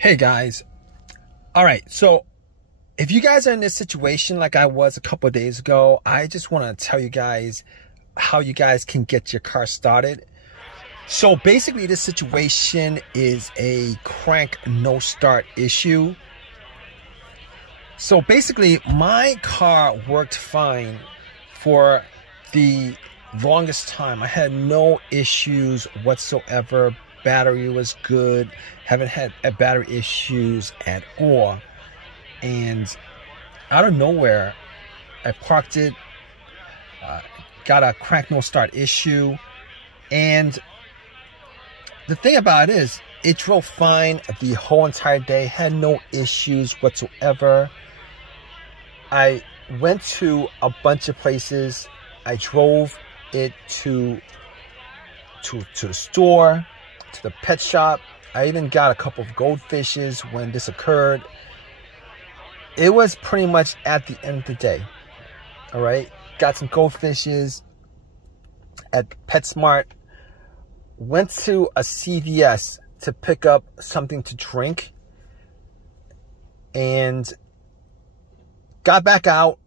Hey guys. All right, so if you guys are in this situation like I was a couple of days ago, I just want to tell you guys how you guys can get your car started. So basically this situation is a crank no start issue. So basically my car worked fine for the longest time. I had no issues whatsoever. Battery was good. Haven't had battery issues at all. And out of nowhere, I parked it, got a crank no start issue. And the thing about it is, it drove fine the whole entire day, had no issues whatsoever. I went to a bunch of places. I drove it to the store, to the pet shop. I even got a couple of goldfishes when this occurred. It was pretty much at the end of the day. All right, got some goldfishes at PetSmart. Went to a CVS to pick up something to drink, and got back out,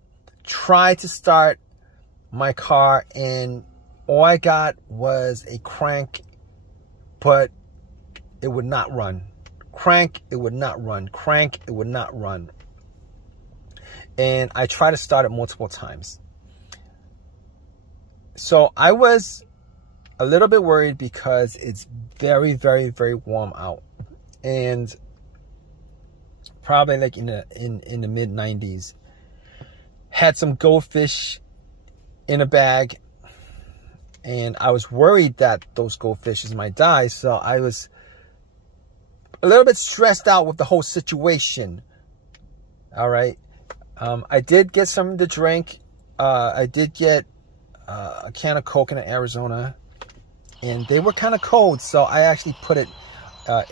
tried to start my car, and all I got was a crank, but it would not run. Crank, it would not run. Crank, it would not run. And I tried to start it multiple times. So I was a little bit worried because it's very, very, very warm out. And probably like in the mid 90s. Had some goldfish in a bag, and I was worried that those goldfishes might die, so I was a little bit stressed out with the whole situation. All right, I did get something to drink. I did get a can of Coke in Arizona, and they were kind of cold, so I actually put it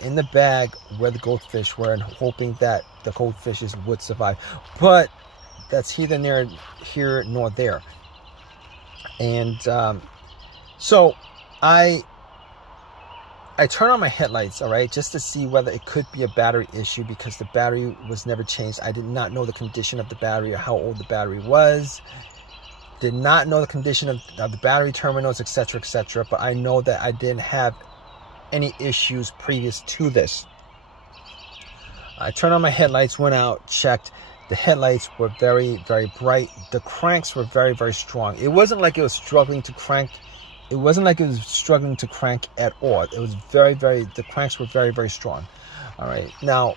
in the bag where the goldfish were, and hoping that the goldfishes would survive. But that's neither here nor there. And so I turned on my headlights, all right, just to see whether it could be a battery issue, because the battery was never changed. I did not know the condition of the battery or how old the battery was. Did not know the condition of the battery terminals, etc., etc. But I know that I didn't have any issues previous to this. I turned on my headlights, went out, checked. The headlights were very, very bright. The cranks were very, very strong. It wasn't like it was struggling to crank. It wasn't like it was struggling to crank at all. It was very, very, the cranks were very, very strong. All right. Now,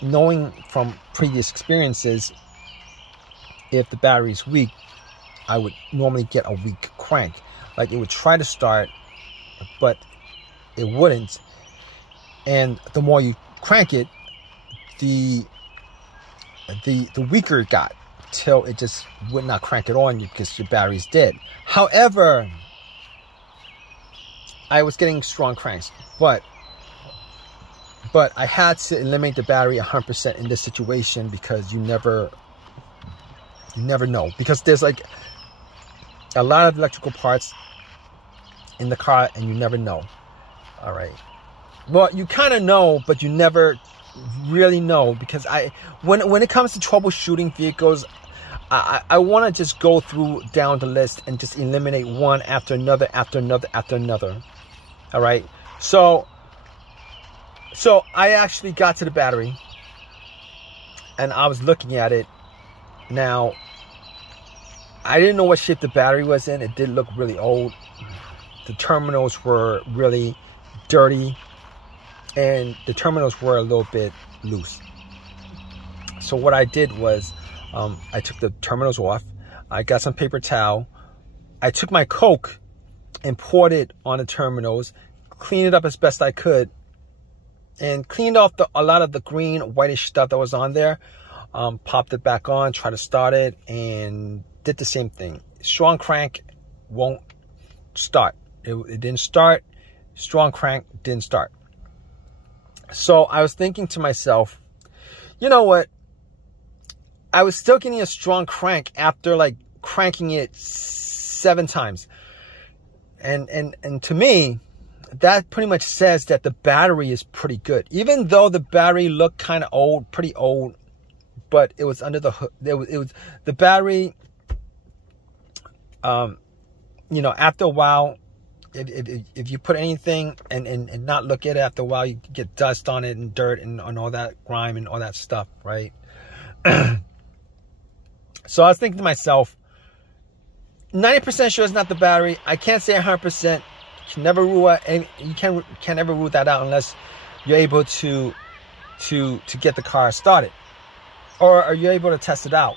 knowing from previous experiences, if the battery is weak, I would normally get a weak crank. Like, it would try to start, but it wouldn't. And the more you crank it, the weaker it got, till it just would not crank it on you because your battery's dead. However, I was getting strong cranks, but I had to eliminate the battery 100% in this situation, because you never know, because there's like a lot of electrical parts in the car, and you never know. All right, well, you kind of know, but you never really know, because when it comes to troubleshooting vehicles, I want to just go through down the list and just eliminate one after another, after another, after another. All right, so I actually got to the battery, and I was looking at it. Now, I didn't know what shape the battery was in. It did look really old. The terminals were really dirty, and the terminals were a little bit loose. So what I did was, I took the terminals off. I got some paper towel. I took my Coke and poured it on the terminals, cleaned it up as best I could, and cleaned off a lot of the green, whitish stuff that was on there. Popped it back on, tried to start it, and did the same thing. Strong crank won't start. It didn't start. Strong crank didn't start. So I was thinking to myself, you know what? I was still getting a strong crank after like cranking it 7 times. And to me, that pretty much says that the battery is pretty good. Even though the battery looked kind of old, pretty old, but it was under the hood. It was the battery, you know, after a while, if you put anything and not look at it after a while, you get dust on it and dirt and all that grime and all that stuff, right? So I was thinking to myself, 90% sure it's not the battery. I can't say 100%. You can never rule out, and you can't never rule that out unless you're able to get the car started, or are you able to test it out?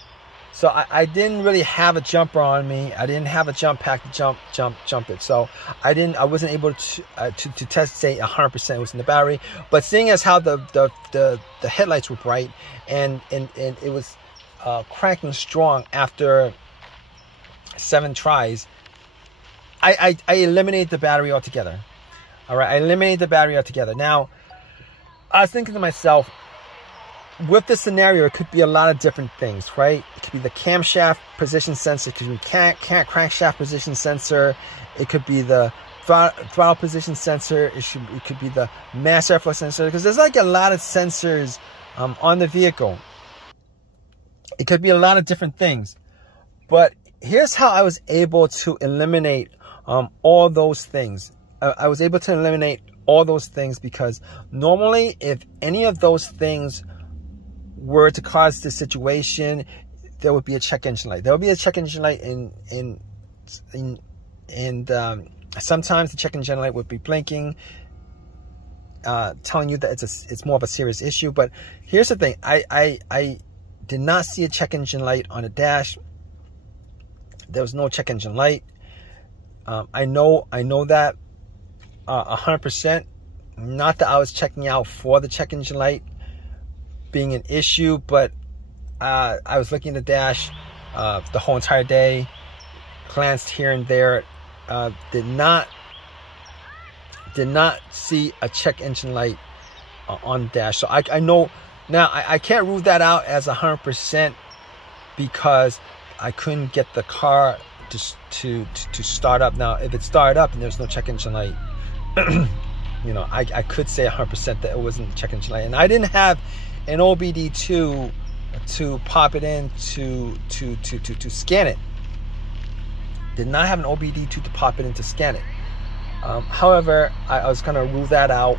So I didn't really have a jumper on me. I didn't have a jump pack to jump it. So I wasn't able to test, say 100% it was in the battery. But seeing as how the headlights were bright and it was cranking strong after 7 tries, I eliminated the battery altogether. All right, I eliminated the battery altogether. Now, I was thinking to myself, with this scenario, it could be a lot of different things, right? It could be the camshaft position sensor, it could be crankshaft position sensor, it could be the throttle position sensor, it could be the mass airflow sensor, because there's like a lot of sensors on the vehicle. It could be a lot of different things. But here's how I was able to eliminate all those things. I was able to eliminate all those things because normally if any of those things were to cause this situation, there would be a check engine light. There would be a check engine light and sometimes the check engine light would be blinking, telling you that it's more of a serious issue. But here's the thing, I did not see a check engine light on the dash. There was no check engine light. I know that 100%. Not that I was checking out for the check engine light being an issue, but I was looking at the dash the whole entire day, glanced here and there, did not see a check engine light on the dash. So I know now I can't rule that out as 100% because I couldn't get the car to start up. Now if it started up and there's no check engine light, you know, I could say 100% that it wasn't the check engine light. And I didn't have an OBD2 to pop it in to scan it. Did not have an OBD2 to pop it in to scan it. However, I was going to rule that out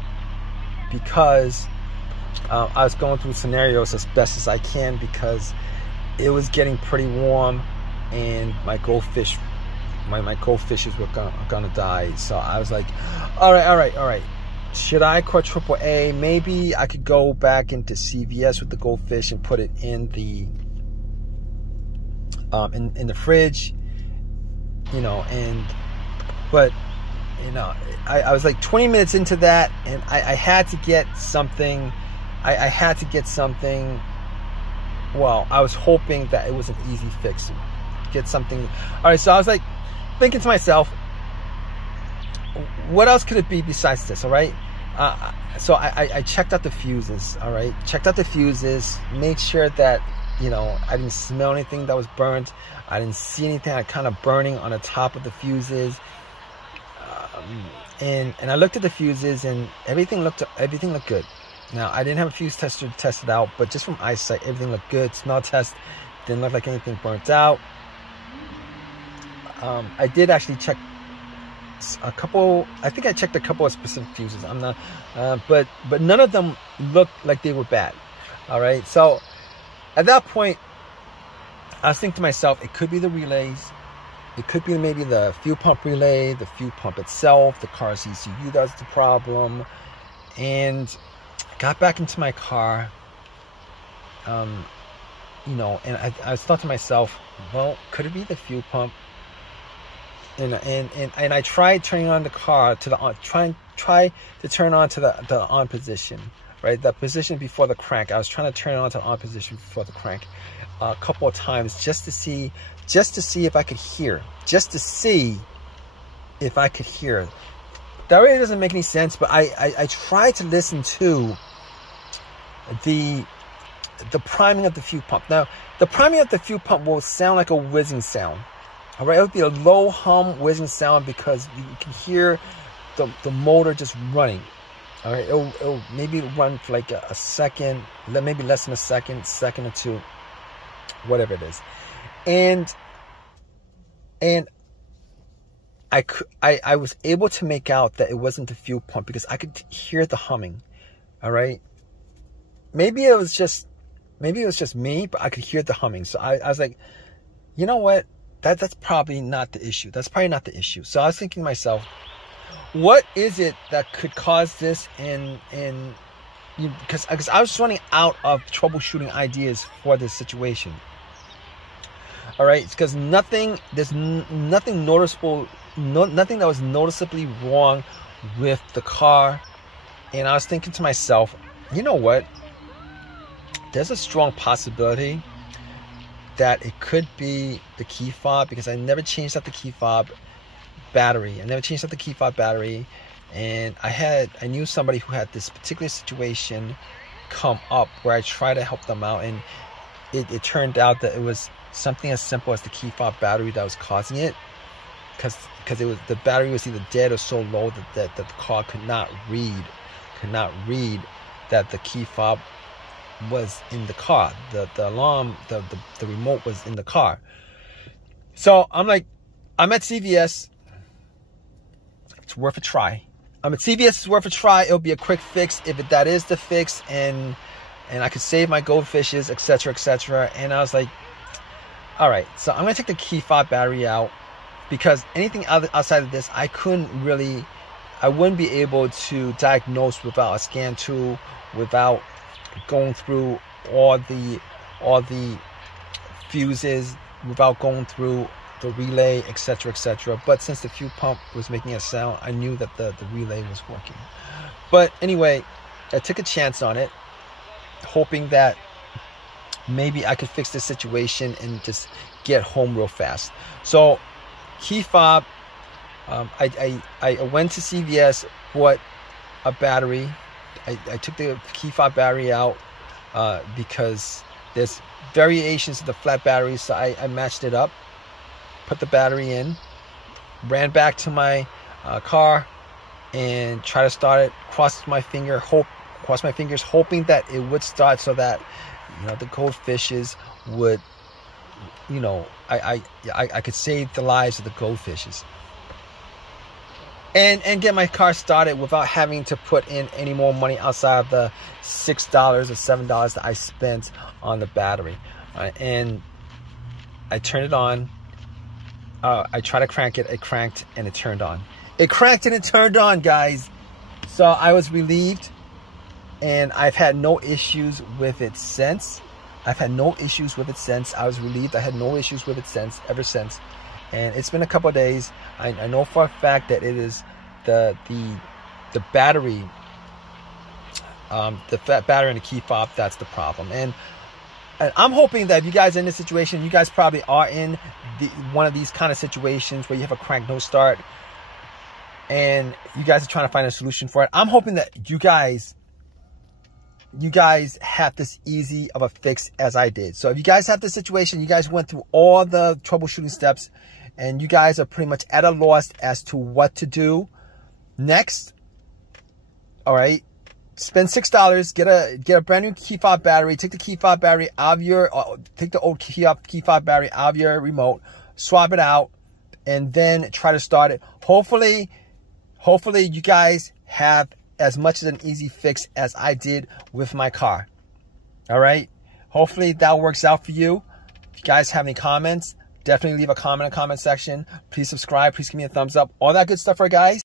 because I was going through scenarios as best as I can because it was getting pretty warm and my goldfish, my goldfishes were gonna die. So I was like, all right. Should I call AAA? Maybe I could go back into CVS with the goldfish and put it in the in the fridge, you know. But you know, I was like 20 minutes into that, and I had to get something. I had to get something. Well, I was hoping that it was an easy fix. Get something. All right, so I was like thinking to myself, what else could it be besides this? All right. So I checked out the fuses. All right, checked out the fuses, made sure that, you know, I didn't smell anything that was burnt. I didn't see anything kind of burning on the top of the fuses. And I looked at the fuses, and everything looked good. Now I didn't have a fuse tester to test it out, but just from eyesight, everything looked good. Smell test didn't look like anything burnt out. I did actually check a couple. I think I checked a couple of specific fuses. I'm not, but none of them looked like they were bad. All right. So at that point, I was thinking to myself, it could be the relays. It could be maybe the fuel pump relay, the fuel pump itself, the car's ECU that's the problem. And I got back into my car, you know, and I was thought to myself, well, could it be the fuel pump? And I tried turning on the car to the on, try to turn on to the on position, right? The position before the crank. I was trying to turn it on to the on position before the crank a couple of times just to see if I could hear, That really doesn't make any sense, but I tried to listen to the priming of the fuel pump. Now, the priming of the fuel pump will sound like a whizzing sound. All right, it would be a low hum whizzing sound because you can hear the motor just running. All right, it'll maybe run for like a second, maybe less than a second or two, whatever it is. And I was able to make out that it wasn't the fuel pump because I could hear the humming. All right, maybe it was just me, but I could hear the humming. So I was like, you know what? That's probably not the issue. That's probably not the issue. So I was thinking to myself, what is it that could cause this? Because I was running out of troubleshooting ideas for this situation. All right, because there's nothing noticeable, nothing that was noticeably wrong with the car. And I was thinking to myself, you know what? There's a strong possibility that it could be the key fob, because I never changed out the key fob battery. And I knew somebody who had this particular situation come up where I tried to help them out, and it turned out that it was something as simple as the key fob battery that was causing it, because the battery was either dead or so low that the car could not read that the key fob was in the car. The alarm, the remote was in the car. So I'm like, I'm at CVS. It's worth a try. I'm at CVS. It's worth a try. It'll be a quick fix if that is the fix, and I could save my goldfishes, etc., etc. And I was like, all right. So I'm gonna take the key fob battery out, because anything outside of this, I wouldn't be able to diagnose without a scan tool, without going through all the fuses, without going through the relay, etc., etc. But since the fuel pump was making a sound, I knew that the relay was working. But anyway, I took a chance on it, hoping that maybe I could fix this situation and just get home real fast. So key fob, I went to CVS, bought a battery. I took the key fob battery out because there's variations of the flat batteries, so I matched it up, put the battery in, ran back to my car and tried to start it. Crossed my fingers, hoping that it would start, so that the goldfishes would, I could save the lives of the goldfishes. And get my car started without having to put in any more money outside of the $6 or $7 that I spent on the battery. And I turned it on. I tried to crank it. It cranked and it turned on. It cranked and it turned on, guys. So I was relieved, and I've had no issues with it since. I was relieved. I had no issues with it ever since. And it's been a couple of days. I know for a fact that it is the battery, the fat battery and the key fob that's the problem. And I'm hoping that if you guys are in this situation, you guys probably are in one of these kind of situations where you have a crank no start, and you guys are trying to find a solution for it. I'm hoping that you guys have this easy of a fix as I did. So if you guys have this situation, you guys went through all the troubleshooting steps, and you guys are pretty much at a loss as to what to do next, all right, spend $6, get a brand new key fob battery, take the key fob battery out of your, take the old key fob battery out of your remote, swap it out, and then try to start it. Hopefully you guys have as much as an easy fix as I did with my car. All right, hopefully that works out for you. If you guys have any comments, definitely leave a comment in the comment section. Please subscribe, please give me a thumbs up, all that good stuff, right, guys?